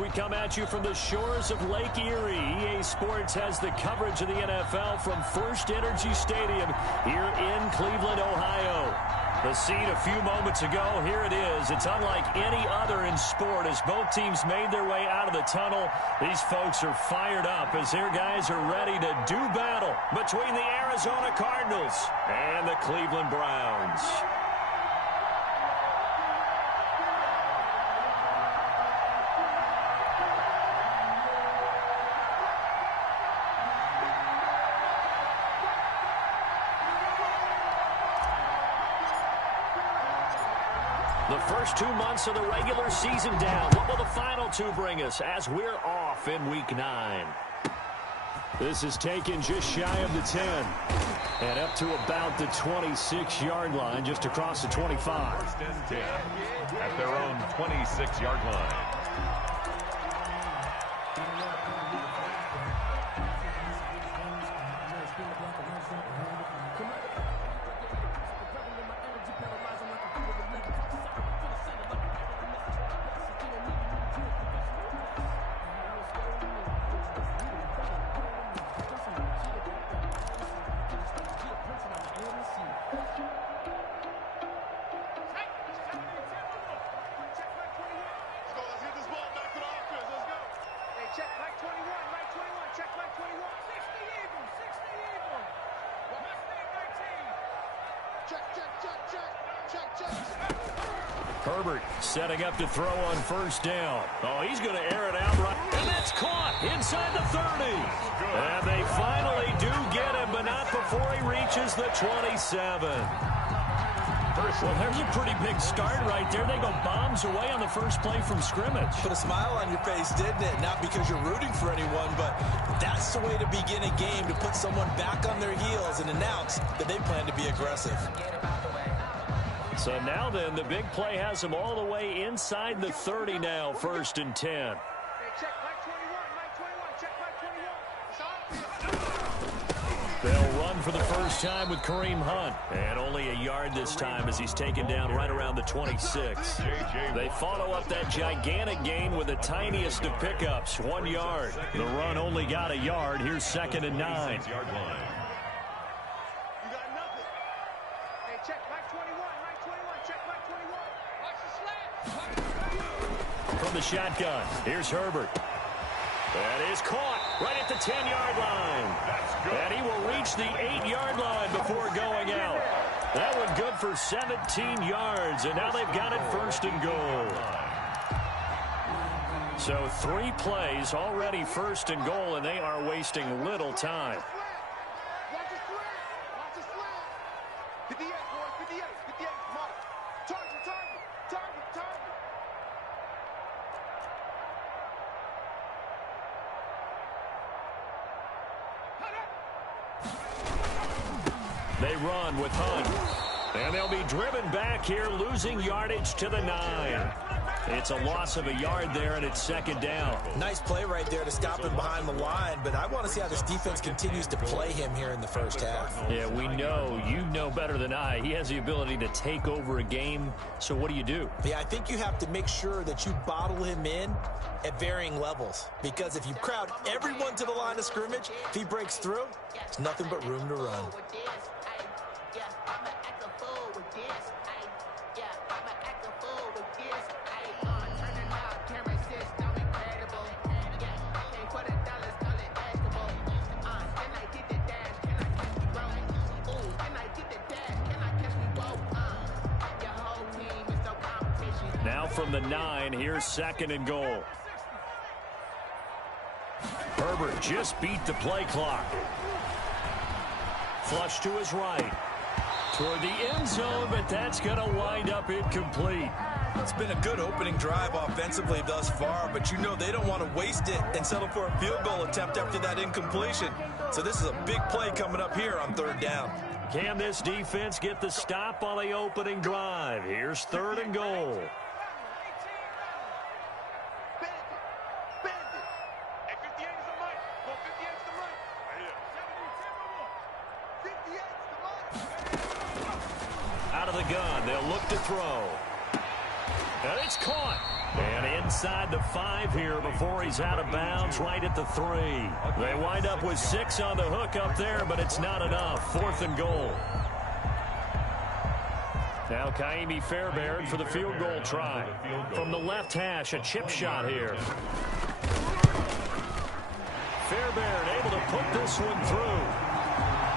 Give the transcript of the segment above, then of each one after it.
We come at you from the shores of Lake Erie. EA Sports has the coverage of the NFL from First Energy Stadium here in Cleveland, Ohio. The scene a few moments ago, here it is. It's unlike any other in sport as both teams made their way out of the tunnel. These folks are fired up as their guys are ready to do battle between the Arizona Cardinals and the Cleveland Browns. The first 2 months of the regular season down. What will the final two bring us as we're off in Week 9? This is taken just shy of the 10. And up to about the 26-yard line, just across the 25. First and 10 at their own 26-yard line. Herbert setting up to throw on first down. Oh, he's going to air it out right. And that's caught inside the 30. And they finally do get him, but not before he reaches the 27. Well, there's a pretty big start right there. They go bombs away on the first play from scrimmage. Put a smile on your face, didn't it? Not because you're rooting for anyone, but that's the way to begin a game, to put someone back on their heels and announce that they plan to be aggressive. So now then, the big play has them all the way inside the 30 now, first and 10. They'll run for the first time with Kareem Hunt. And only a yard this time as he's taken down right around the 26. They follow up that gigantic gain with the tiniest of pickups, 1 yard. The run only got a yard. Here's second and 9. From the shotgun, here's Herbert. That is caught right at the 10-yard line. And he will reach the 8-yard line before going out. That one good for 17 yards, and now they've got it first and goal. So 3 plays already first and goal, and they are wasting little time. They run with Hunt. And they'll be driven back here, losing yardage to the 9. It's a loss of a yard there, and it's second down. Nice play right there to stop him behind the line, but I want to see how this defense continues to play him here in the first half. Yeah, we know. You know better than I. He has the ability to take over a game, so what do? Yeah, I think you have to make sure that you bottle him in at varying levels, because if you crowd everyone to the line of scrimmage, if he breaks through, it's nothing but room to run. Now from the 9, here's second and goal. Herbert just beat the play clock. Flush to his right. Toward the end zone, but that's going to wind up incomplete. It's been a good opening drive offensively thus far, but you know they don't want to waste it and settle for a field goal attempt after that incompletion. So this is a big play coming up here on third down. Can this defense get the stop on the opening drive? Here's third and goal. Out of the gun, they'll look to throw. And it's caught. And inside the 5 here before he's out of bounds, right at the 3. They wind up with 6 on the hook up there, but it's not enough. 4th and goal. Now Kaimi Fairbairn for the field goal try. From the left hash, a chip shot here. Fairbairn able to put this one through.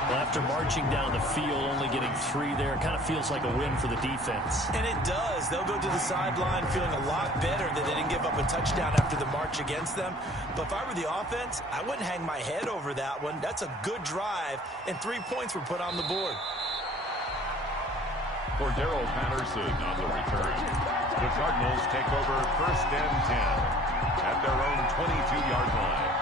Well, after marching down the field, only getting 3 there, it kind of feels like a win for the defense. And it does. They'll go to the sideline feeling a lot better that they didn't give up a touchdown after the march against them. But if I were the offense, I wouldn't hang my head over that one. That's a good drive, and 3 points were put on the board. For Darrell Patterson on the return. The Cardinals take over 1st and 10 at their own 22-yard line.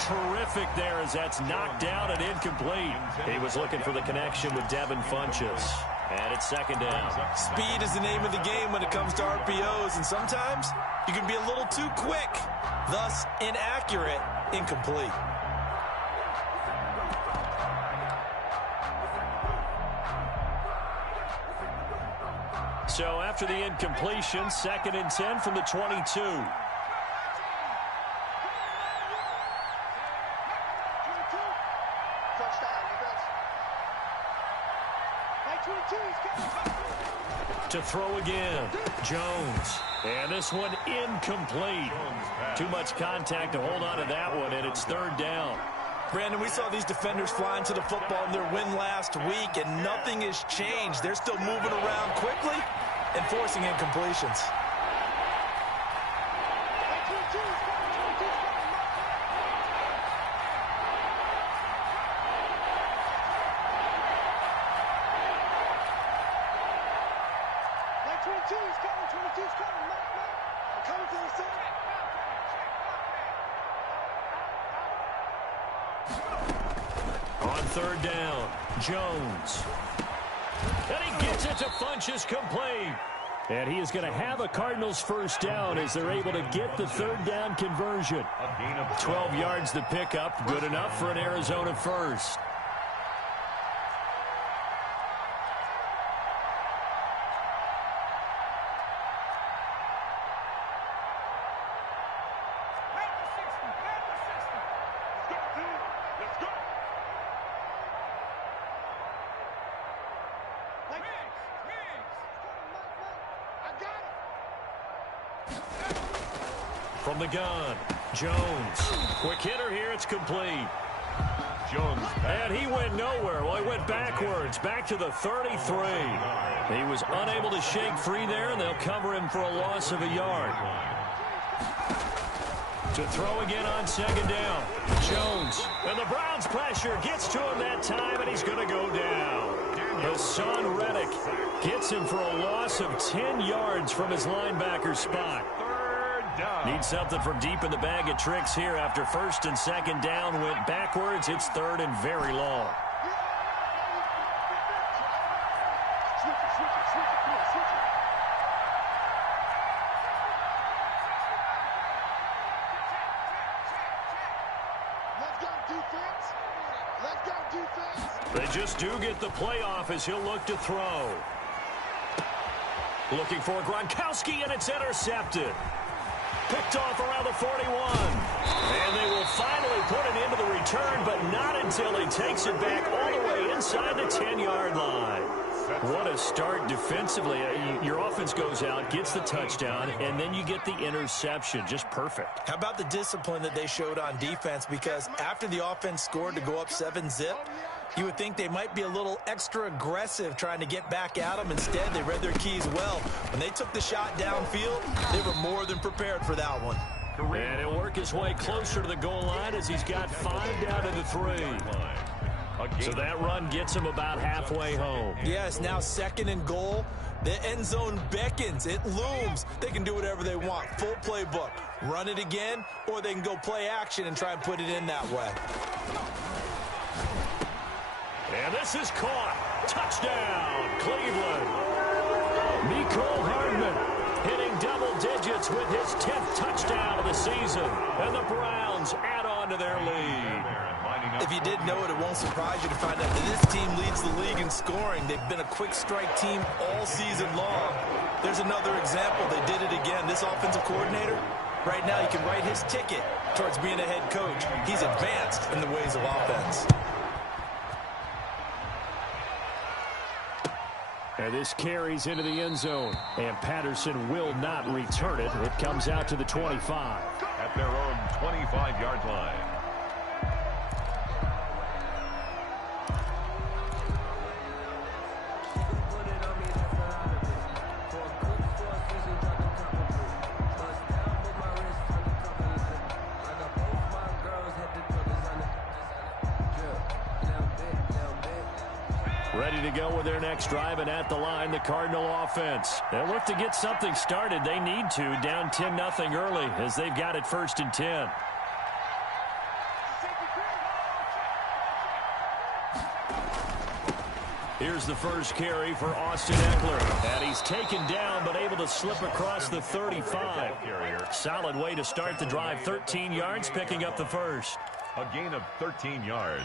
Terrific there as that's knocked down and incomplete. He was looking for the connection with Devin Funchess. And it's 2nd down. Speed is the name of the game when it comes to RPOs, and sometimes you can be a little too quick, thus inaccurate, incomplete. So after the incompletion, 2nd and 10 from the 22. To throw again, Jones. And this one incomplete. Too much contact to hold on to that one, and it's 3rd down. Brandon, we saw these defenders flying to the football in their win last week, and nothing has changed. They're still moving around quickly and forcing incompletions. On 3rd down, Jones. And he gets it to Funchess complete. And he is going to have a Cardinals 1st down as they're able to get the 3rd down conversion. 12 yards to pick up, good enough for an Arizona 1st. From the gun, Jones. Quick hitter here, it's complete. Jones. And he went nowhere. Well, he went backwards, back to the 33. He was unable to shake free there, and they'll cover him for a loss of a yard. To throw again on 2nd down, Jones. And the Browns pressure gets to him that time, and he's going to go down. Hassan Reddick gets him for a loss of 10 yards from his linebacker spot. Need something from deep in the bag of tricks here after 1st and 2nd down went backwards. It's 3rd and very long. They just do get the playoff as he'll look to throw. Looking for Gronkowski, and it's intercepted. Picked off around the 41. And they will finally put it into the return, but not until he takes it back all the way inside the 10-yard line. What a start defensively. Your offense goes out, gets the touchdown, and then you get the interception. Just perfect. How about the discipline that they showed on defense? Because after the offense scored to go up 7-zip, you would think they might be a little extra aggressive trying to get back at them. Instead, they read their keys well. When they took the shot downfield, they were more than prepared for that one. And he'll work his way closer to the goal line as he's got 5 down to the 3. So that run gets him about halfway home. Yes, now 2nd and goal. The end zone beckons. It looms. They can do whatever they want. Full playbook. Run it again, or they can go play action and try and put it in that way. And this is caught. Touchdown, Cleveland. Mecole Hardman hitting double digits with his 10th touchdown of the season. And the Browns add on to their lead. If you didn't know it, it won't surprise you to find out that this team leads the league in scoring. They've been a quick strike team all season long. There's another example. They did it again. This offensive coordinator, right now, he can write his ticket towards being a head coach. He's advanced in the ways of offense. And this carries into the end zone. And Patterson will not return it. It comes out to the 25. At their own 25-yard line. Ready to go with their next drive, and at the line, the Cardinal offense. They'll look to get something started. They need to, down 10-0 early, as they've got it 1st and 10. Here's the first carry for Austin Eckler. And he's taken down, but able to slip across the 35. Solid way to start the drive. 13 yards, picking up the first. A gain of 13 yards.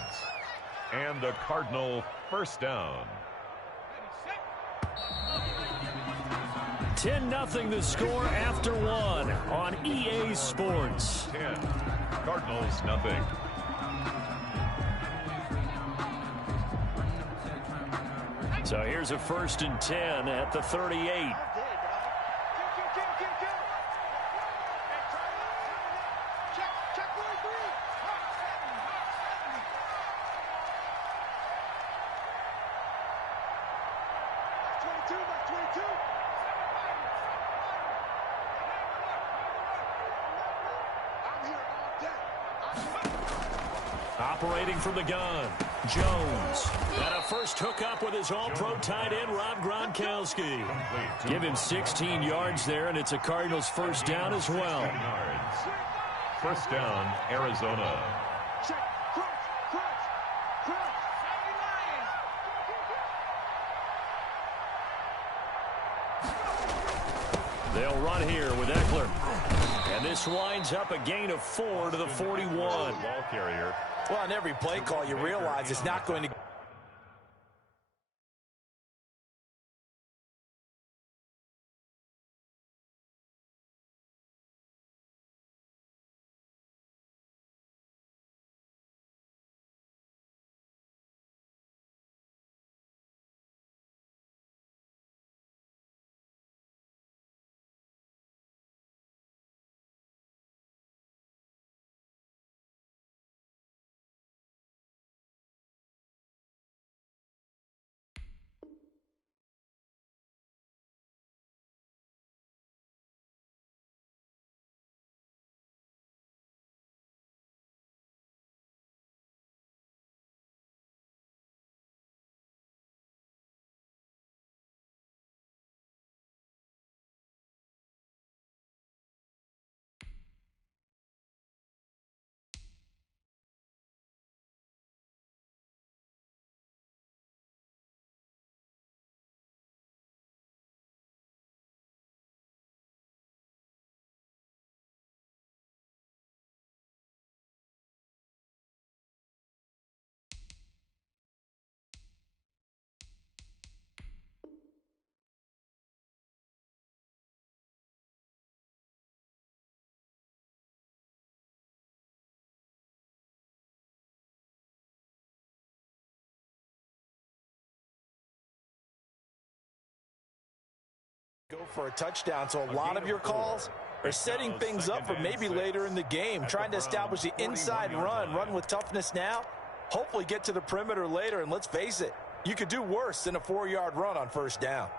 And the Cardinal first down. 10-0 the score after one on EA Sports. 10. Cardinals nothing. So here's a 1st and 10 at the 38. Operating from the gun, Jones. And a first hookup with his all-pro tight end, Rob Gronkowski. Give him 16 yards there, and it's a Cardinals first down as well. First down, Arizona. They'll run here with Eckler. And this winds up a gain of 4 to the 41. Ball carrier. Well, on every play call, you realize it's not going to... go for a touchdown, so a lot of your calls are setting things up for maybe later in the game, trying to establish the inside run with toughness now, hopefully get to the perimeter later, and let's face it, you could do worse than a 4-yard run on first down.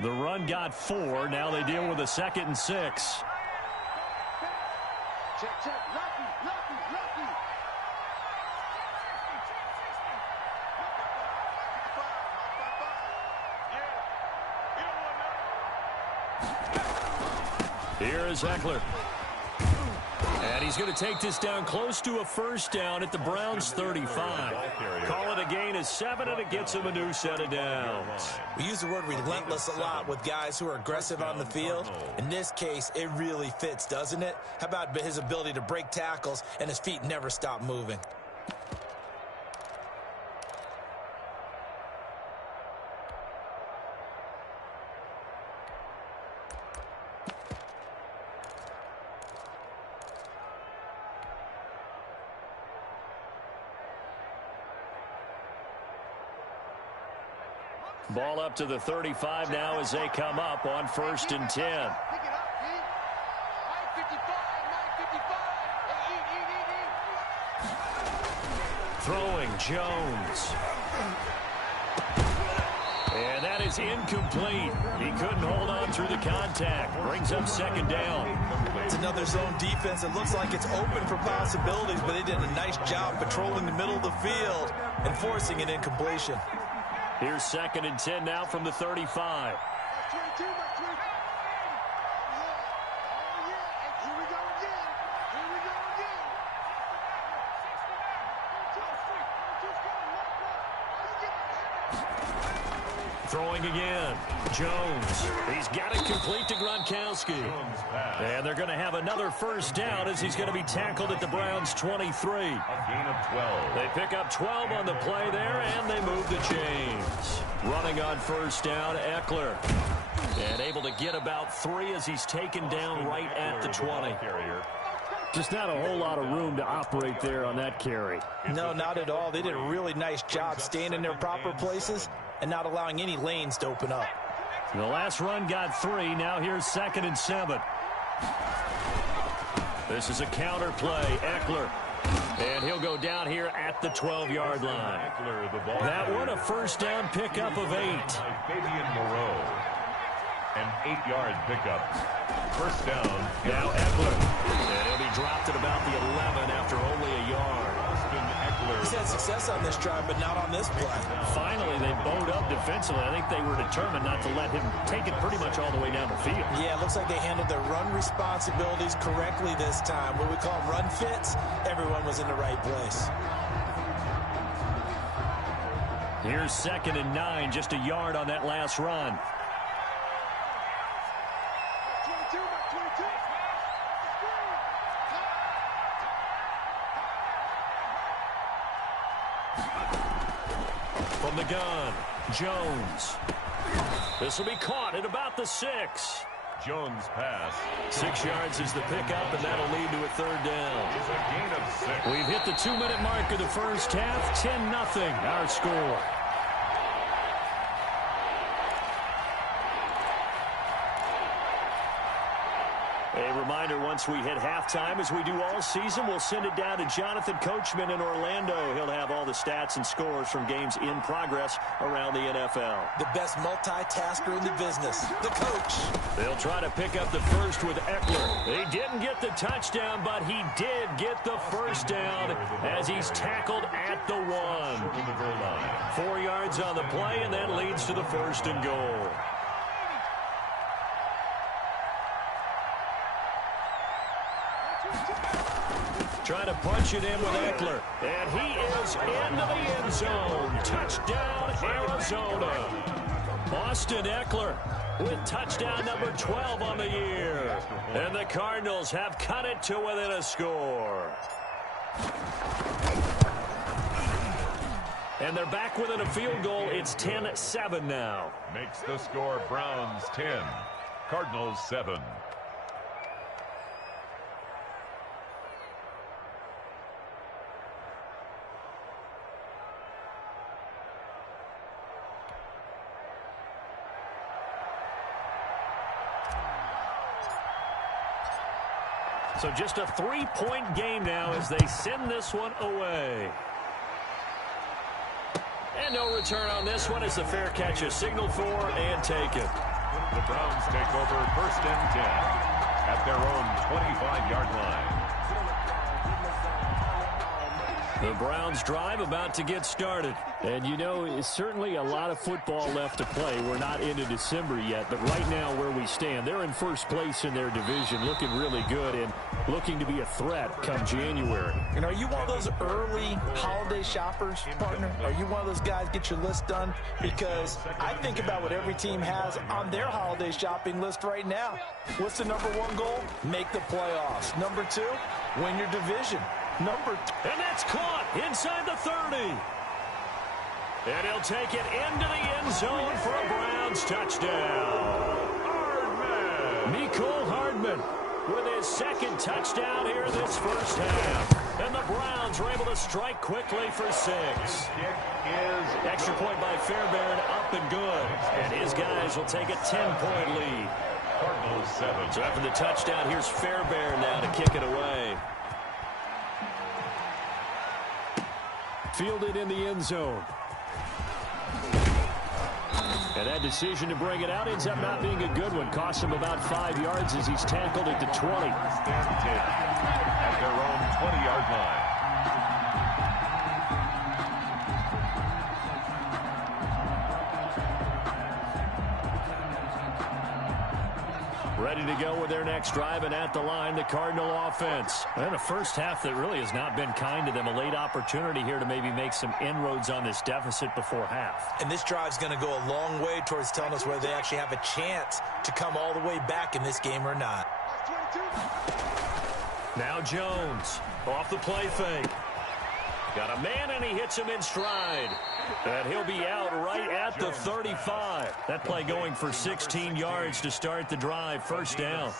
The run got 4. Now they deal with a 2nd and 6. Check. Lucky. Here is Eckler. And he's going to take this down close to a first down at the Browns' 35. Call it a gain of 7, and it gets him a new set of downs. We use the word relentless a lot with guys who are aggressive on the field. In this case, it really fits, doesn't it? How about his ability to break tackles and his feet never stop moving? Ball up to the 35 now as they come up on 1st and 10. Throwing Jones. And that is incomplete. He couldn't hold on through the contact. Brings up 2nd down. It's another zone defense. It looks like it's open for possibilities, but they did a nice job patrolling the middle of the field and forcing an incompletion. Here's 2nd and 10 now from the 35. Throwing again. Jones. He's got it complete to Gronkowski. And they're going to have another first down as he's going to be tackled at the Browns' 23. A gain of 12. They pick up 12 on the play there, and they move the chains. Running on first down, Eckler. And able to get about 3 as he's taken down right at the 20. Just not a whole lot of room to operate there on that carry. No, not at all. They did a really nice job staying in their proper places and not allowing any lanes to open up. The last run got 3. Now here's 2nd and 7. This is a counter play. Eckler. And he'll go down here at the 12-yard line. That one a first down pickup of 8. Fabian Moreau. An 8-yard pickup. First down. Now Eckler. And he'll be dropped at about the 11 after only a yard. He's had success on this drive, but not on this play. Finally, they bowed up defensively. I think they were determined not to let him take it pretty much all the way down the field. Yeah, it looks like they handled their run responsibilities correctly this time. What we call run fits, everyone was in the right place. Here's 2nd and 9, just a yard on that last run. From the gun, Jones. This will be caught at about the 6. Jones pass. 6 yards is the pickup, and that'll lead to a 3rd down. It's a gain of 6. We've hit the 2-minute mark of the first half. 10-0 our score. A reminder, once we hit halftime, as we do all season, we'll send it down to Jonathan Coachman in Orlando. He'll have all the stats and scores from games in progress around the NFL. The best multitasker in the business, the coach. They'll try to pick up the first with Eckler. He didn't get the touchdown, but he did get the first down as he's tackled at the 1. 4 yards on the play, and that leads to the 1st and goal. Trying to punch it in with Eckler. And he is into the end zone. Touchdown, Arizona. Austin Eckler with touchdown number 12 on the year. And the Cardinals have cut it to within a score. And they're back within a field goal. It's 10-7 now. Makes the score Browns 10, Cardinals 7. So just a 3-point game now as they send this one away. And no return on this one as the fair catch is signaled for and taken. The Browns take over 1st and 10 at their own 25-yard line. The Browns drive about to get started. And, you know, it's certainly a lot of football left to play. We're not into December yet, but right now where we stand, they're in first place in their division, looking really good and looking to be a threat come January. And are you one of those early holiday shoppers, partner? Are you one of those guys get your list done? Because I think about what every team has on their holiday shopping list right now. What's the #1 goal? Make the playoffs. #2, win your division. And that's caught inside the 30. And he'll take it into the end zone for a Browns touchdown. Mecole Hardman with his second touchdown here this first half. And the Browns are able to strike quickly for 6. Extra point by Fairbairn, up and good. And his guys will take a 10-point lead. Cardinals 7. So after the touchdown, here's Fairbairn now to kick it away. Fielded in the end zone. And that decision to bring it out ends up not being a good one. Cost him about 5 yards as he's tackled at the 20. At their own 20-yard line. Ready to go with their next drive, and at the line, the Cardinal offense. And a first half that really has not been kind to them. A late opportunity here to maybe make some inroads on this deficit before half. And this drive's going to go a long way towards telling us whether they actually have a chance to come all the way back in this game or not. Now Jones off the play fake. Got a man, and he hits him in stride. And he'll be out right at the 35. That play going for 16 yards to start the drive. First down.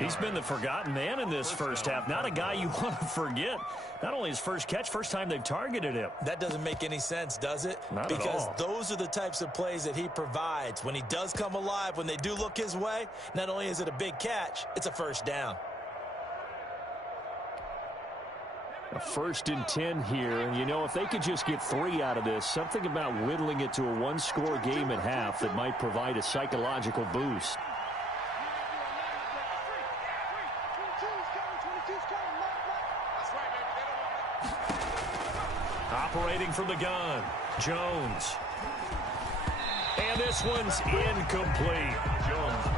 He's been the forgotten man in this first half. Not a guy you want to forget. Not only his first catch, first time they've targeted him. That doesn't make any sense, does it? Not at because all. Those are the types of plays that he provides. When he does come alive, when they do look his way, not only is it a big catch, it's a first down. A 1st and 10 here, and you know, if they could just get 3 out of this, something about whittling it to a 1-score game at half that might provide a psychological boost. Operating from the gun, Jones. And this one's incomplete.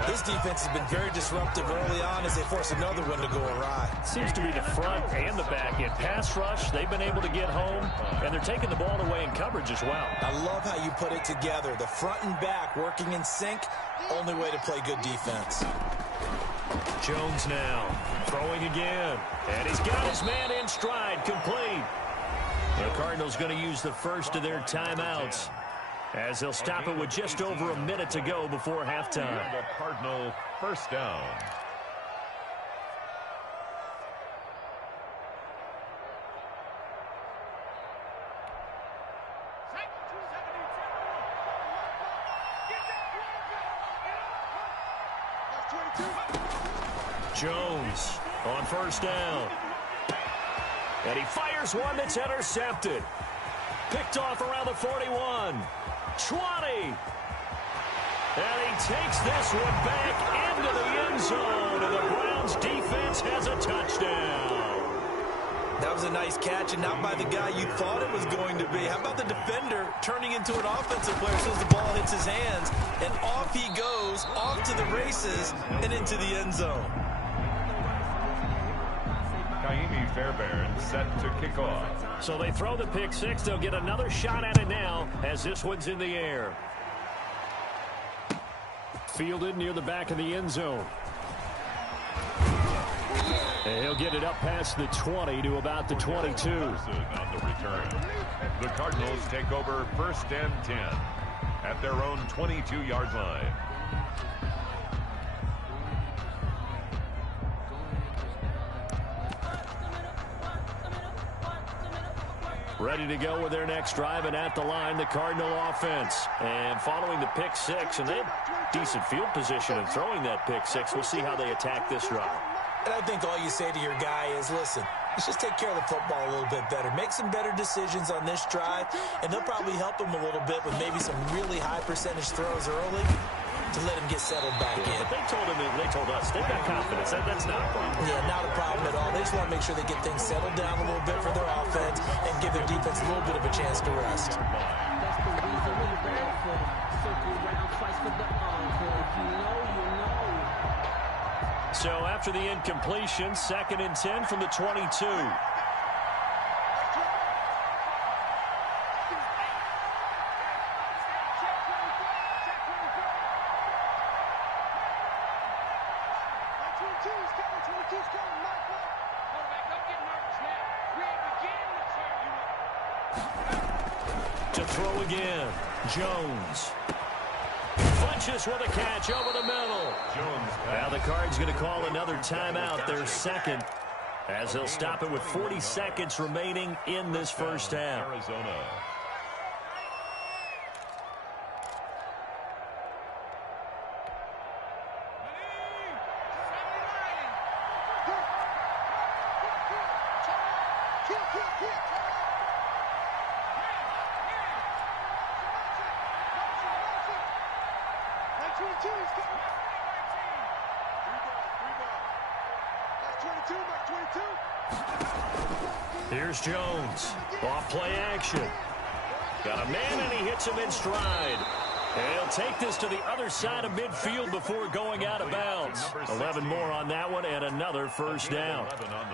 This defense has been very disruptive early on as they force another one to go awry. Seems to be the front and the back end. Pass rush, they've been able to get home, and they're taking the ball away in coverage as well. I love how you put it together. The front and back working in sync, only way to play good defense. Jones now throwing again, and he's got his man in stride, complete. The Cardinals going to use the first of their timeouts, as they'll stop it with just over a minute to go before halftime. The Cardinal first down. Jones on first down. And he fires one that's intercepted. Picked off around the 41. 20. And he takes this one back into the end zone. And the Browns defense has a touchdown. That was a nice catch, and not by the guy you thought it was going to be. How about the defender turning into an offensive player as soon as the ball hits his hands, and off he goes, off to the races, and into the end zone. Fairbairn set to kick off. So they throw the pick six. They'll get another shot at it now as this one's in the air. Fielded near the back of the end zone. And he'll get it up past the 20 to about the 22. On the return. The Cardinals take over 1st and 10 at their own 22-yard line. Ready to go with their next drive, and at the line, the Cardinal offense. And following the pick six, and they have decent field position in throwing that pick six. We'll see how they attack this drive. And I think all you say to your guy is, listen, Let's just take care of the football a little bit better. Make some better decisions on this drive, and they'll probably help him a little bit with maybe some really high percentage throws early to let him get settled back in. But they told us they've got confidence. That's not a problem. Yeah, not a problem at all. They just want to make sure they get things settled down a little bit for their offense and give their defense a little bit of a chance to rest. That's the reason we ran for circle round twice for the encore. If you know, you know. So after the incompletion, 2nd and 10 from the 22. To throw again, Jones. Funches with a catch over the middle. Now the Cards going to call another timeout, their second, as they'll stop it with 40 seconds remaining in this first half. Arizona. Here's Jones. Off play action. Got a man, and he hits him in stride. And he'll take this to the other side of midfield before going out of bounds. 11 more on that one, and another first down.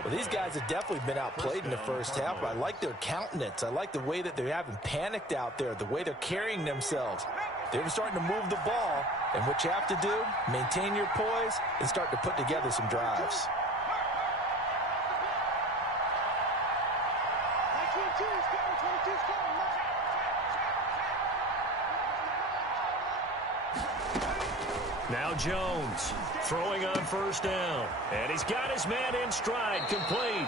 Well, these guys have definitely been outplayed in the first half, but I like their countenance. I like the way that they haven't panicked out there, the way they're carrying themselves. They're starting to move the ball, and what you have to do, maintain your poise and start to put together some drives. Now Jones throwing on first down. And he's got his man in stride, complete.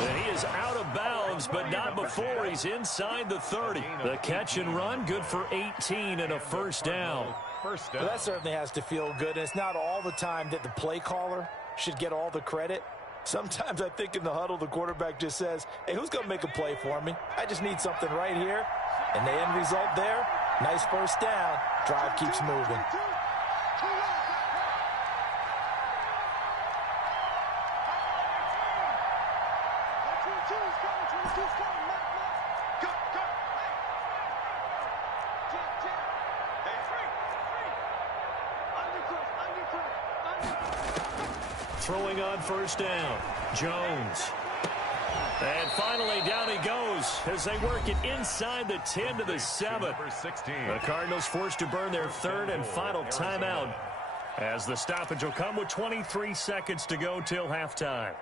And he is out of bounds, but not before he's inside the 30. The catch and run, good for 18 and a first down. Well, that certainly has to feel good. And it's not all the time that the play caller should get all the credit. Sometimes I think in the huddle, the quarterback just says, hey, who's going to make a play for me? I just need something right here. And the end result there, nice first down. Drive keeps moving. Throwing on first down, Jones. And finally, down he goes as they work it inside the 10 to the 7. The Cardinals forced to burn their third and final timeout as the stoppage will come with 23 seconds to go till halftime.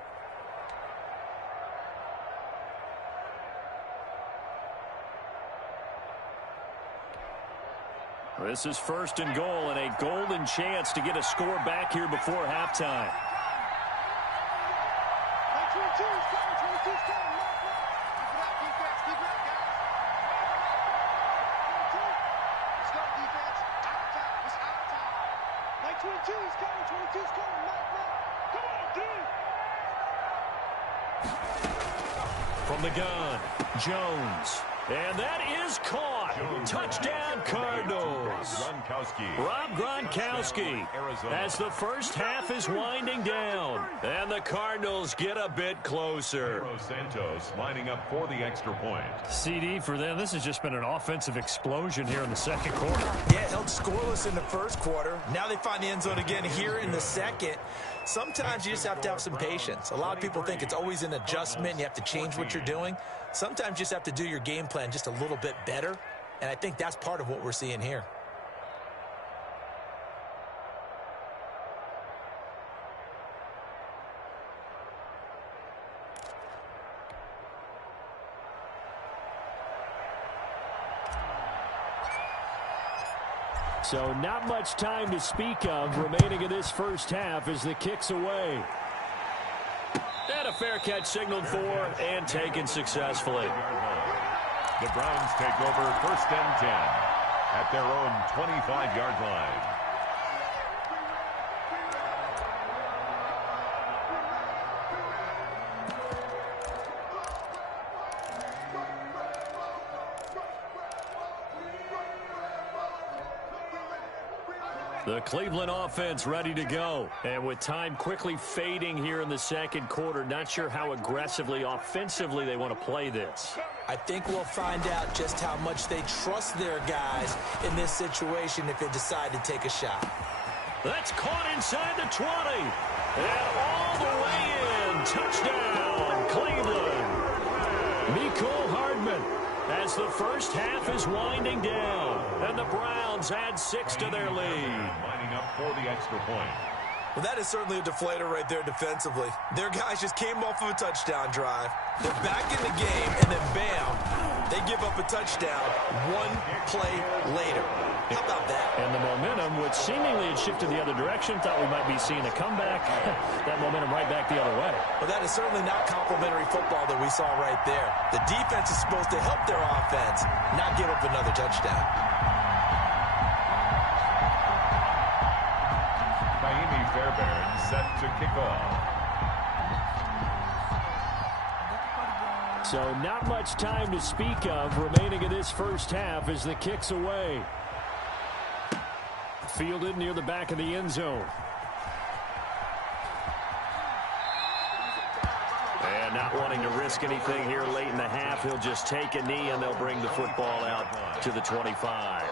This is 1st and goal and a golden chance to get a score back here before halftime. From the gun, Jones. And that is caught. Touchdown, Cardinals. Rob Gronkowski as the first half is winding down. And the Cardinals get a bit closer. Santos lining up for the extra point. CD for them. This has just been an offensive explosion here in the second quarter. Yeah, held scoreless in the first quarter. Now they find the end zone again here in the second. Sometimes you just have to have some patience. A lot of people think it's always an adjustment. You have to change what you're doing. Sometimes you just have to do your game plan just a little bit better. And I think that's part of what we're seeing here. So not much time to speak of remaining in this first half as the kick's away. And a fair catch signaled for and taken successfully. The Browns take over 1st and 10 at their own 25-yard line. The Cleveland offense ready to go. And with time quickly fading here in the second quarter, not sure how aggressively, offensively they want to play this. I think we'll find out just how much they trust their guys in this situation if they decide to take a shot. That's caught inside the 20. And all the way in. Touchdown, Cleveland. Mecole Hardman as the first half is winding down. And the Browns add 6 to their lead. Lining up for the extra point. Well, that is certainly a deflator right there defensively. Their guys just came off of a touchdown drive. They're back in the game, and then bam, they give up a touchdown one play later. How about that? And the momentum, which seemingly had shifted the other direction, thought we might be seeing a comeback. That momentum right back the other way. Well, that is certainly not complimentary football that we saw right there. The defense is supposed to help their offense, not give up another touchdown. Fairbairn set to kick off. So not much time to speak of remaining in this first half as the kick's away. Fielded near the back of the end zone. And not wanting to risk anything here late in the half, he'll just take a knee and they'll bring the football out to the 25.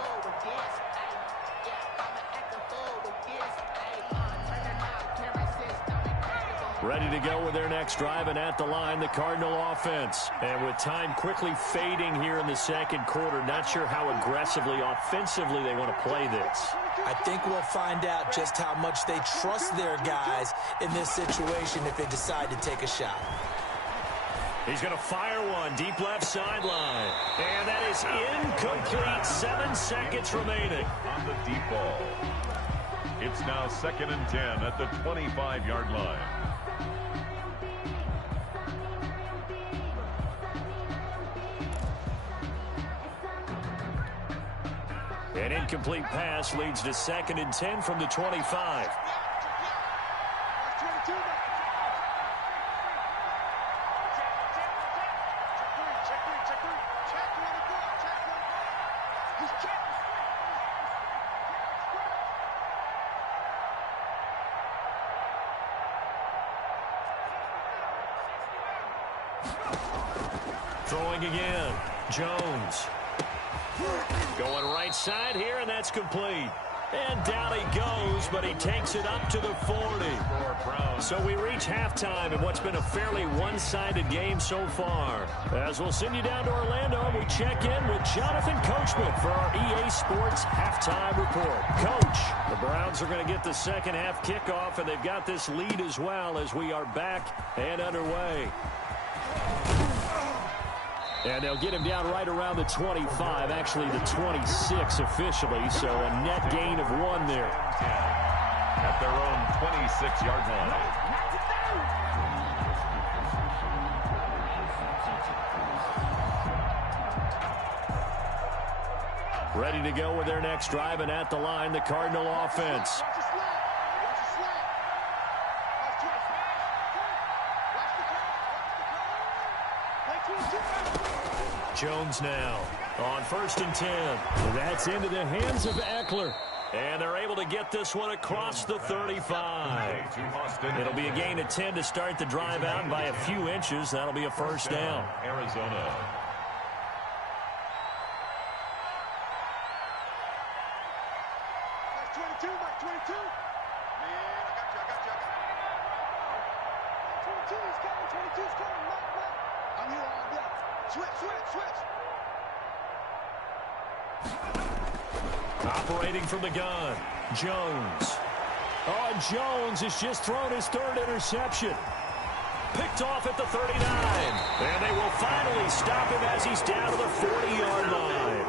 Ready to go with their next drive, and at the line, the Cardinal offense. And with time quickly fading here in the second quarter, not sure how aggressively, offensively they want to play this. I think we'll find out just how much they trust their guys in this situation if they decide to take a shot. He's going to fire one, deep left sideline. And that is incomplete, 7 seconds remaining. On the deep ball. It's now 2nd and 10 at the 25-yard line. An incomplete pass leads to 2nd and 10 from the 25. Throwing again. Jones. Going right side here, and that's complete. And down he goes, but he takes it up to the 40. So we reach halftime in what's been a fairly one-sided game so far. As we'll send you down to Orlando, we check in with Jonathan Coachman for our EA Sports Halftime Report. Coach, the Browns are going to get the second half kickoff, and they've got this lead as well as we are back and underway. And they'll get him down right around the 25, actually the 26 officially, so a net gain of 1 there. At their own 26-yard line. Ready to go with their next drive, and at the line, the Cardinal offense. Jones now on 1st and 10. That's into the hands of Eckler. And they're able to get this one across the 35. It'll be a gain of 10 to start the drive out, and by a few inches, that'll be a first down. Arizona. Operating from the gun, Jones. Oh, and Jones has just thrown his 3rd interception. Picked off at the 39. And they will finally stop him as he's down to the 40-yard line.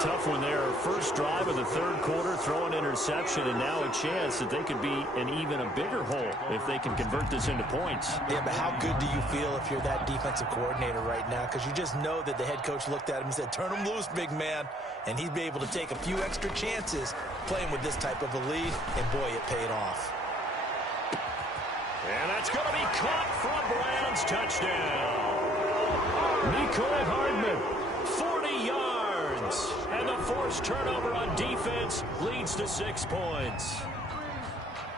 Tough one there. First drive of the 3rd quarter, throw an interception, and now a chance that they could be in even a bigger hole if they can convert this into points. Yeah, but how good do you feel if you're that defensive coordinator right now? Because you just know that the head coach looked at him and said, turn him loose, big man. And he'd be able to take a few extra chances playing with this type of a lead, and boy, it paid off. And that's going to be caught for a Browns touchdown. Mecole Hardman, 40 yards. And the forced turnover on defense offense leads to 6 points.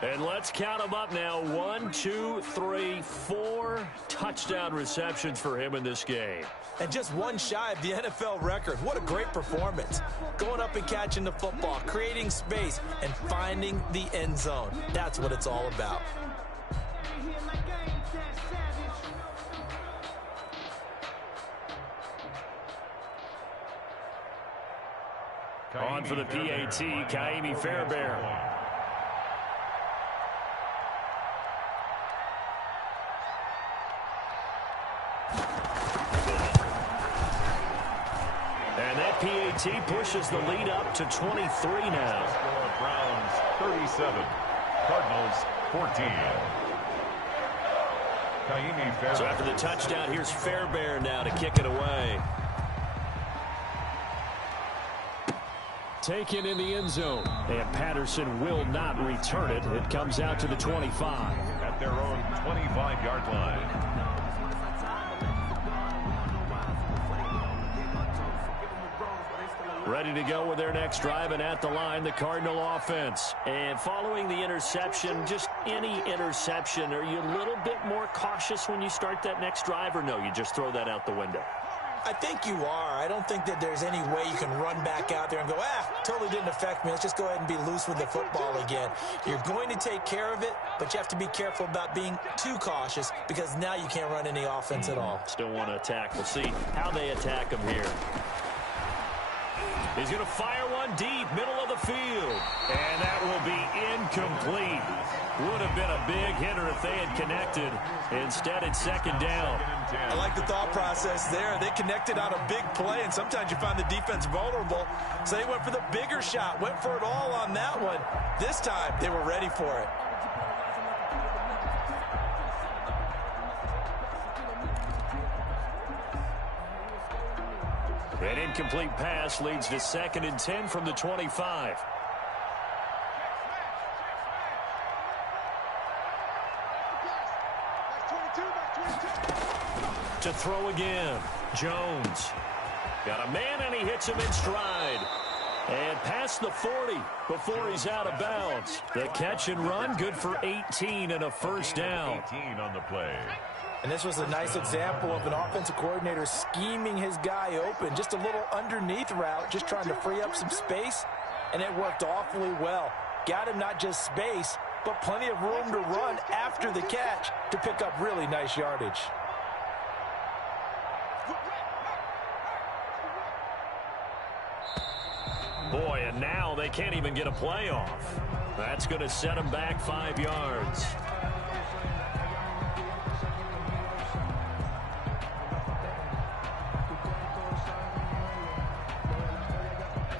And let's count them up now. 1, 2, 3, 4 touchdown receptions for him in this game. And just one shy of the NFL record. What a great performance. Going up and catching the football, creating space, and finding the end zone. That's what it's all about. On for the PAT, Kaimi Fairbairn. And that PAT pushes the lead up to 23 now. Browns 37, Cardinals 14. Kaimi Fairbairn. So after the touchdown, here's Fairbairn now to kick it away. Taken in the end zone, and Patterson will not return it. It comes out to the 25. At their own 25-yard line. Ready to go with their next drive, and at the line, the Cardinal offense. And following the interception, just any interception, are you a little bit more cautious when you start that next drive, or no, you just throw that out the window? I think you are. I don't think that there's any way you can run back out there and go, totally didn't affect me. Let's just go ahead and be loose with the football again. You're going to take care of it, but you have to be careful about being too cautious because now you can't run any offense at all. Still want to attack. We'll see how they attack him here. He's going to fire one deep, middle of the field. And that will be incomplete. Would have been a big hitter if they had connected. Instead, it's second down. I like the thought process there. They connected on a big play, and sometimes you find the defense vulnerable. So they went for the bigger shot, went for it all on that one. This time, they were ready for it. An incomplete pass leads to 2nd and 10 from the 25. To throw again. Jones. Got a man, and he hits him in stride. And past the 40 before he's out of bounds. The catch and run, good for 18 and a first down. 18 on the play. And this was a nice example of an offensive coordinator scheming his guy open. Just a little underneath route, just trying to free up some space, and it worked awfully well. Got him not just space, but plenty of room to run after the catch to pick up really nice yardage. Boy, and now they can't even get a play off. That's going to set them back 5 yards.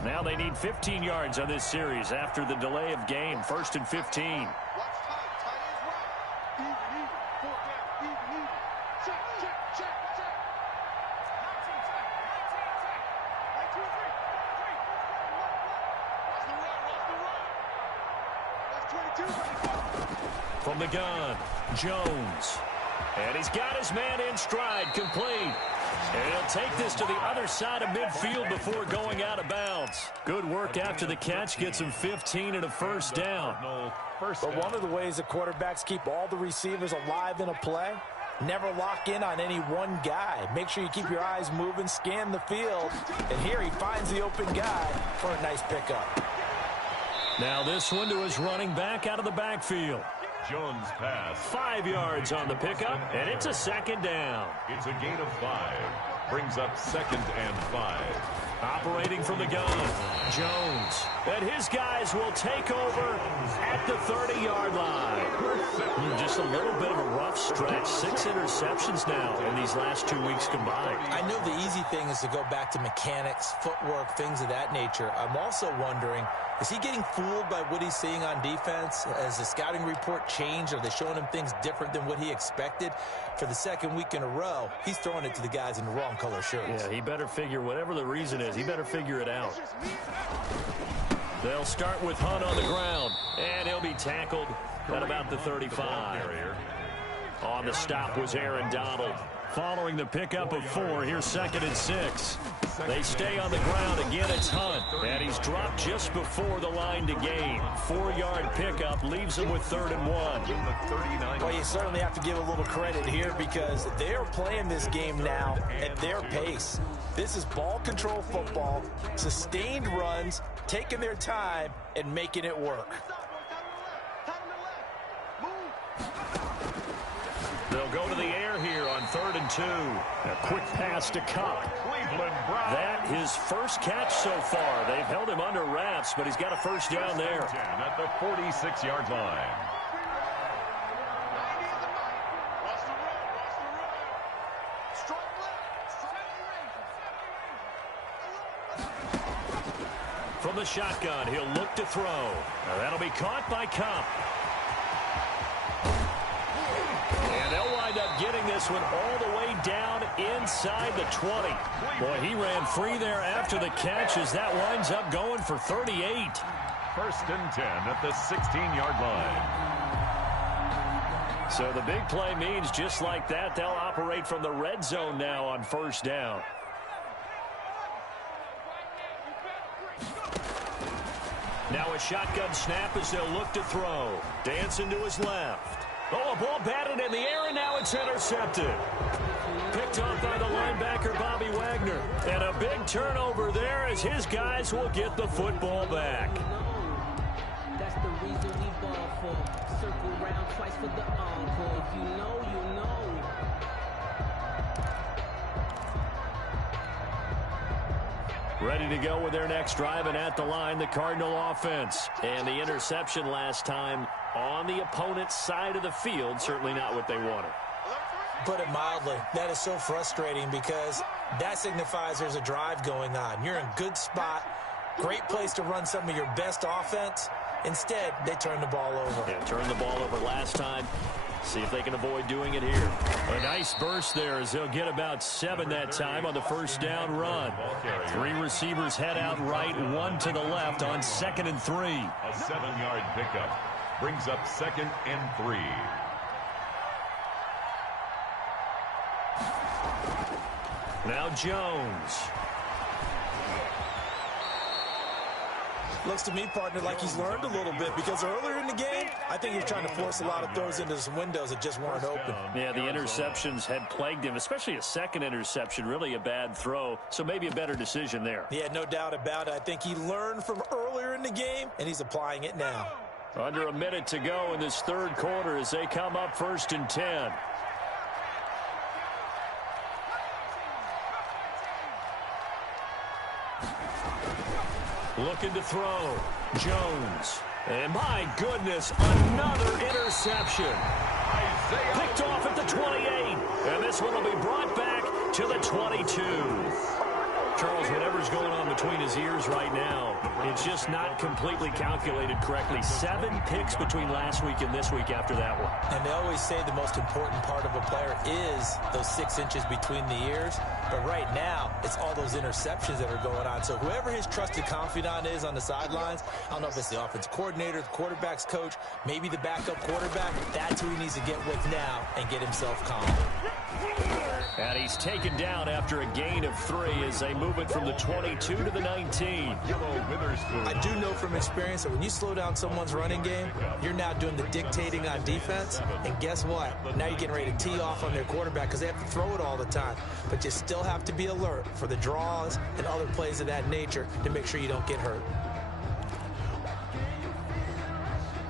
Now they need 15 yards on this series after the delay of game. 1st and 15. From the gun, Jones. And he's got his man in stride, complete. And he'll take this to the other side of midfield before going out of bounds. Good work after the catch. Gets him 15 and a first down. But one of the ways the quarterbacks keep all the receivers alive in a play, never lock in on any one guy. Make sure you keep your eyes moving, scan the field. And here he finds the open guy for a nice pickup. Now this one to his running back out of the backfield. Jones pass. 5 yards on the pickup, and it's a second down. It's a gain of 5. Brings up 2nd and 5. Operating from the gun, Jones. And his guys will take over at the 30-yard line. Just a little bit of a rough stretch. 6 interceptions now in these last 2 weeks combined. I know the easy thing is to go back to mechanics, footwork, things of that nature. I'm also wondering, is he getting fooled by what he's seeing on defense? Has the scouting report changed? Are they showing him things different than what he expected? For the 2nd week in a row, he's throwing it to the guys in the wrong color shirts. Yeah, he better figure, whatever the reason is, he better figure it out. They'll start with Hunt on the ground, and he'll be tackled at about the 35. On the stop was Aaron Donald. following the pickup of 4. Here's 2nd and 6. They stay on the ground. Again, it's Hunt. And he's dropped just before the line to gain. 4-yard pickup leaves him with 3rd and 1. Well, you certainly have to give a little credit here because they're playing this game now at their pace. This is ball control football, sustained runs, taking their time, and making it work. They'll go to the air here on 3rd and 2. A quick pass to Cup. That his first catch so far. They've held him under wraps, but he's got a first down there. At the 46-yard line. From the shotgun, he'll look to throw. Now that'll be caught by Cup. And they'll wind up getting this one all the way down inside the 20. Boy, he ran free there after the catch as that winds up going for 38. 1st and 10 at the 16-yard line. So the big play means just like that, they'll operate from the red zone now on 1st down. Now a shotgun snap as they'll look to throw. Dancing to his left. Oh, a ball batted in the air, and now it's intercepted. Picked off by the linebacker, Bobby Wagner. And a big turnover there as his guys will get the football back. That's the reason we ball for. Circle round twice for the encore. If you know, you know. Ready to go with their next drive, and at the line, the Cardinal offense. And the interception last time on the opponent's side of the field, certainly not what they wanted. Put it mildly, that is so frustrating because that signifies there's a drive going on. You're in a good spot, great place to run some of your best offense. Instead, they turn the ball over. Yeah, turned the ball over last time. See if they can avoid doing it here. A nice burst there as they'll get about 7 that time on the first down run. 3 receivers head out right, 1 to the left on 2nd and 3. A 7-yard pickup brings up 2nd and 3. Now Jones. Looks to me, partner, like he's learned a little bit because earlier in the game, I think he was trying to force a lot of throws into some windows that just weren't open. Yeah, the interceptions had plagued him, especially a second interception, really a bad throw, so maybe a better decision there. Yeah, no doubt about it. I think he learned from earlier in the game, and he's applying it now. Under a minute to go in this 3rd quarter as they come up 1st and 10. Looking to throw. Jones. And my goodness, another interception. Picked off at the 28. And this one will be brought back to the 22. Charles, whatever's going on between his ears right now, it's just not completely calculated correctly. 7 picks between last week and this week after that one. And they always say the most important part of a player is those 6 inches between the ears. But right now, it's all those interceptions that are going on. So whoever his trusted confidant is on the sidelines, I don't know if it's the offensive coordinator, the quarterback's coach, maybe the backup quarterback, that's who he needs to get with now and get himself calm. And he's taken down after a gain of 3 as they move it from the 22 to the 19. I do know from experience that when you slow down someone's running game, you're now doing the dictating on defense. And guess what? Now you're getting ready to tee off on their quarterback because they have to throw it all the time. But you still have to be alert for the draws and other plays of that nature to make sure you don't get hurt.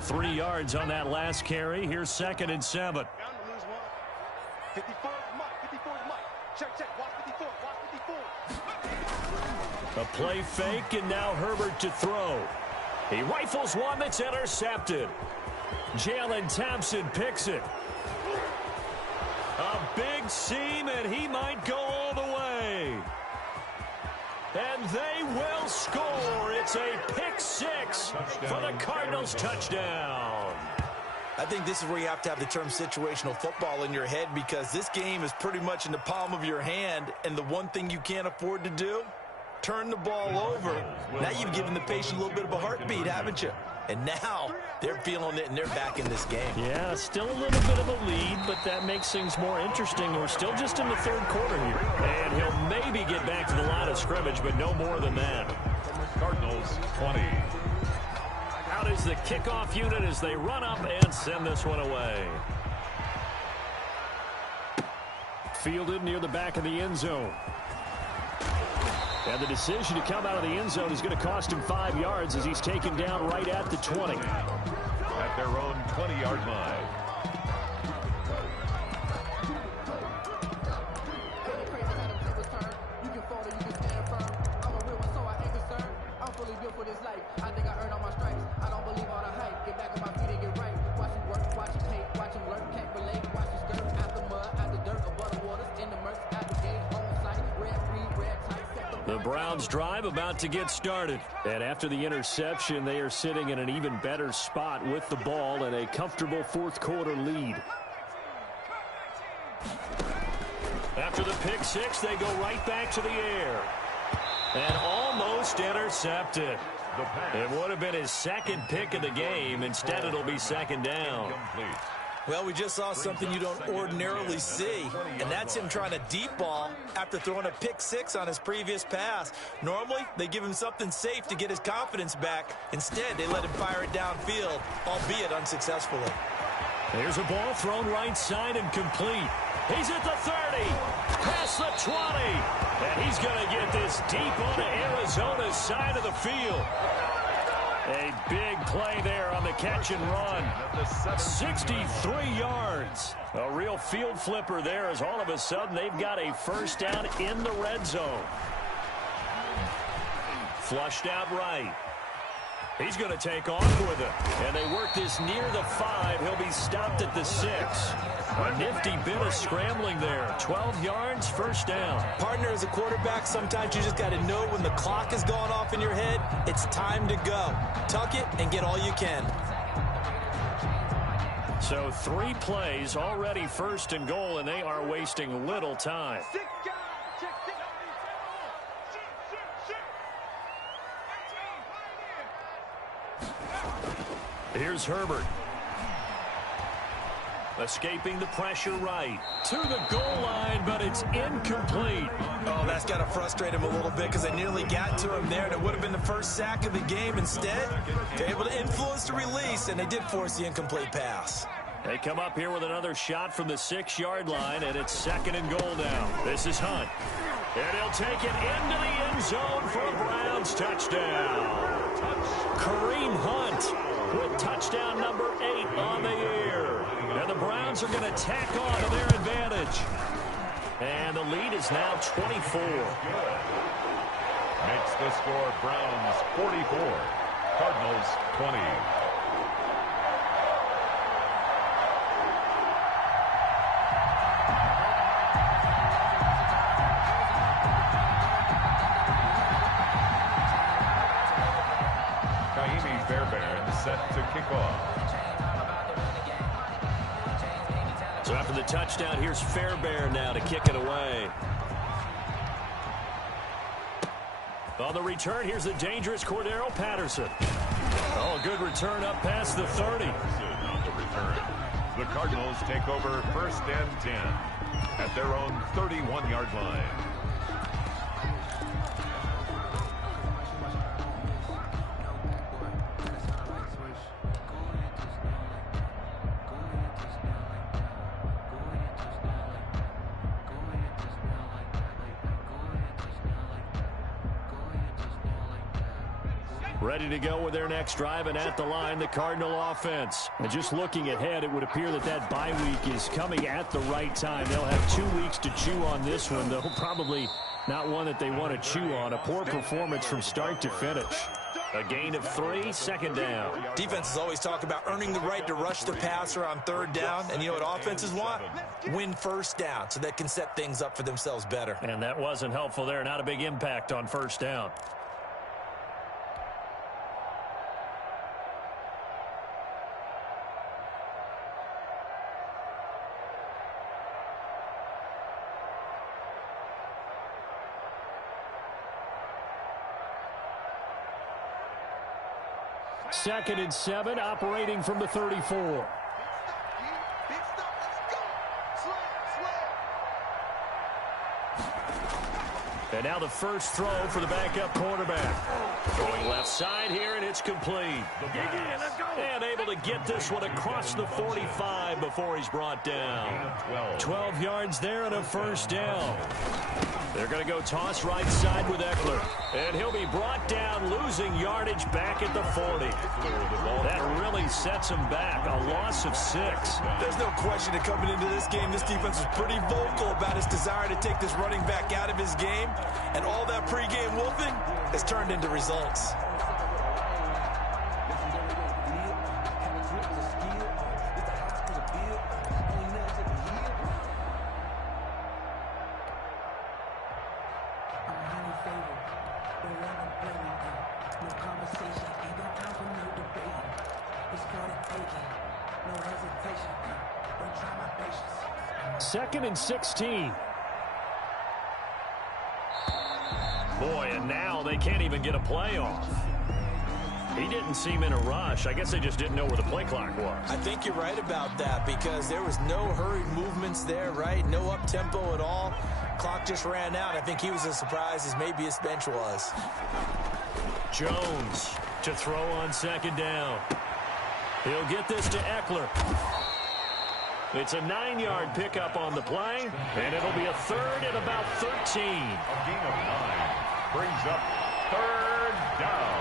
3 yards on that last carry. Here's 2nd and 7. 54 is Mike. 54 is Mike. Check. Watch 54. Watch 54. A play fake, and now Herbert to throw. He rifles one that's intercepted. Jalen Thompson picks it. A big seam, and he might go all the way. And they will score. It's a pick 6 for the Cardinals touchdown. I think this is where you have to have the term situational football in your head because this game is pretty much in the palm of your hand, and the one thing you can't afford to do, turn the ball over. Now you've given the patient a little bit of a heartbeat, haven't you? And now they're feeling it and they're back in this game. Yeah, still a little bit of a lead, but that makes things more interesting. We're still just in the third quarter here. And he'll maybe get back to the line of scrimmage, but no more than that. Cardinals 20. Out is the kickoff unit as they run up and send this one away. Fielded near the back of the end zone. And the decision to come out of the end zone is going to cost him 5 yards as he's taken down right at the 20. At their own 20-yard line. The Browns drive about to get started. And after the interception, they are sitting in an even better spot with the ball and a comfortable fourth quarter lead. After the pick six, they go right back to the air. And almost intercepted. It would have been his second pick of the game. Instead, it'll be second down. Complete. Well, we just saw something you don't ordinarily see, and that's him trying to deep ball after throwing a pick six on his previous pass. Normally, they give him something safe to get his confidence back. Instead, they let him fire it downfield, albeit unsuccessfully. Here's a ball thrown right side and complete. He's at the 30, past the 20, and he's going to get this deep onto Arizona's side of the field. A big play there on the catch and run. 63 yards. A real field flipper there as all of a sudden they've got a first down in the red zone. Flushed out right. He's going to take off with it. And they work this near the 5. He'll be stopped at the 6. A nifty bit of scrambling there. 12 yards, first down. Partner, as a quarterback, sometimes you just got to know when the clock is going off in your head, it's time to go. Tuck it and get all you can. So 3 plays, already first and goal, and they are wasting little time. Here's Herbert. Escaping the pressure right. To the goal line, but it's incomplete. Oh, that's got to frustrate him a little bit because they nearly got to him there, and it would have been the first sack of the game. Instead, they're able to influence the release, and they did force the incomplete pass. They come up here with another shot from the 6-yard line, and it's second and goal now. This is Hunt. And he'll take it into the end zone for a Browns touchdown. Kareem Hunt with touchdown number 8 on the year. And the Browns are going to tack on to their advantage. And the lead is now 24. Makes the score Browns 44, Cardinals 20. Set to kick off. So after the touchdown, here's Fairbairn now to kick it away. On the return, here's the dangerous Cordero Patterson. Oh, a good return up past the 30. On the return, the Cardinals take over first and 10 at their own 31-yard line. Ready to go with their next drive, and at the line, the Cardinal offense. And just looking ahead, it would appear that that bye week is coming at the right time. They'll have 2 weeks to chew on this one, though probably not one that they want to chew on. A poor performance from start to finish. A gain of 3, second down. Defenses always talk about earning the right to rush the passer on third down. And you know what offenses want? Win first down so they can set things up for themselves better. And that wasn't helpful there. Not a big impact on first down. 2nd and 7, operating from the 34. And now the first throw for the backup quarterback. Going left side here, and it's complete. And able to get this one across the 45 before he's brought down. 12 yards there and a first down. They're going to go toss right side with Eckler. And he'll be brought down, losing yardage back at the 40. That really sets him back. A loss of 6. There's no question that coming into this game, this defense was pretty vocal about its desire to take this running back out of his game. And all that pregame wolfing has turned into results. Second and 16. Boy, and now they can't even get a play off. He didn't seem in a rush. I guess they just didn't know where the play clock was. I think you're right about that because there was no hurried movements there, right? No up-tempo at all. Clock just ran out. I think he was as surprised as maybe his bench was. Jones to throw on 2nd down. He'll get this to Eckler. It's a 9-yard pickup on the play, and it'll be a 3rd and about 13. A gain of 9 brings up 3rd down.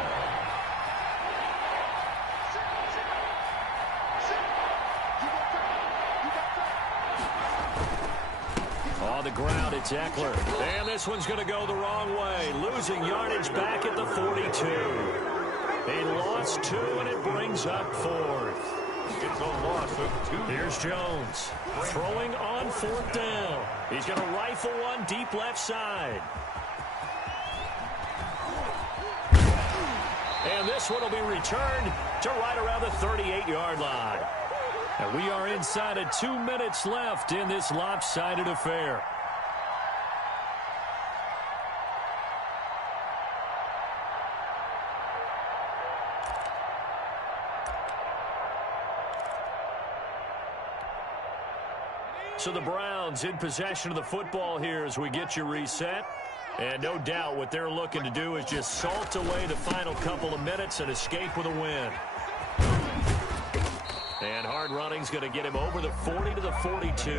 On the ground, it's Eckler. And this one's going to go the wrong way, losing yardage back at the 42. A loss 2, and it brings up 4th. It's a loss of 2. Here's Jones throwing on 4th down. He's going to rifle one deep left side. And this one will be returned to right around the 38-yard line. And we are inside of 2 minutes left in this lopsided affair. So the Browns in possession of the football here as we get you reset. And no doubt what they're looking to do is just salt away the final couple of minutes and escape with a win. And hard running's going to get him over the 40 to the 42.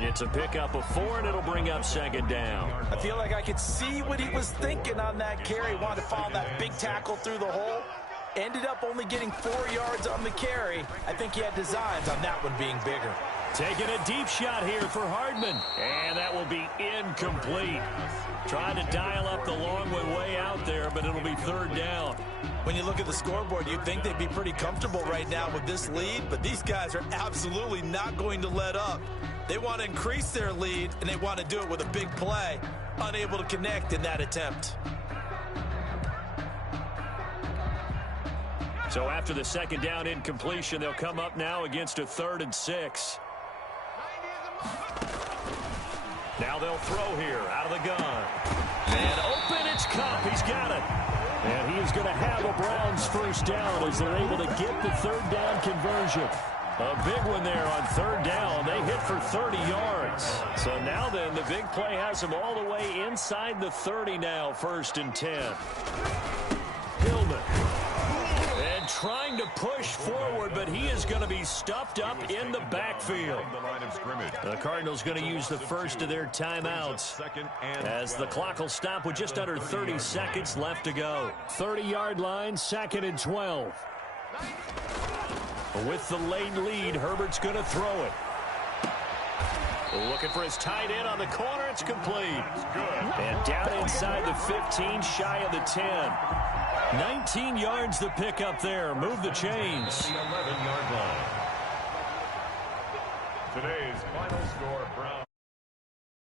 It's a pickup of 4, and it'll bring up 2nd down. I feel like I could see what he was thinking on that carry. Wanted to follow that big tackle through the hole. Ended up only getting 4 yards on the carry. I think he had designs on that one being bigger. Taking a deep shot here for Hardman. And that will be incomplete. Trying to dial up the long way out there, but it'll be 3rd down. When you look at the scoreboard, you'd think they'd be pretty comfortable right now with this lead, but these guys are absolutely not going to let up. They want to increase their lead, and they want to do it with a big play. Unable to connect in that attempt. So after the 2nd down incompletion, they'll come up now against a 3rd and 6. Now they'll throw here out of the gun. And open, it's Cup. He's got it. And he is going to have a Browns first down as they're able to get the 3rd down conversion. A big one there on 3rd down. They hit for 30 yards. So now then, the big play has them all the way inside the 30 now, 1st and 10. Hillman. And trying to push forward, but he is going to be stuffed up in the backfield. The Cardinals going to use the first of their timeouts as the clock will stop with just under 30 seconds left to go. 30-yard line, 2nd and 12. With the late lead, Herbert's going to throw it. Looking for his tight end on the corner. It's complete. And down inside the 15, shy of the 10. 19 yards to pick up there. Move the chains. The 11-yard line. Today's final score, Brown.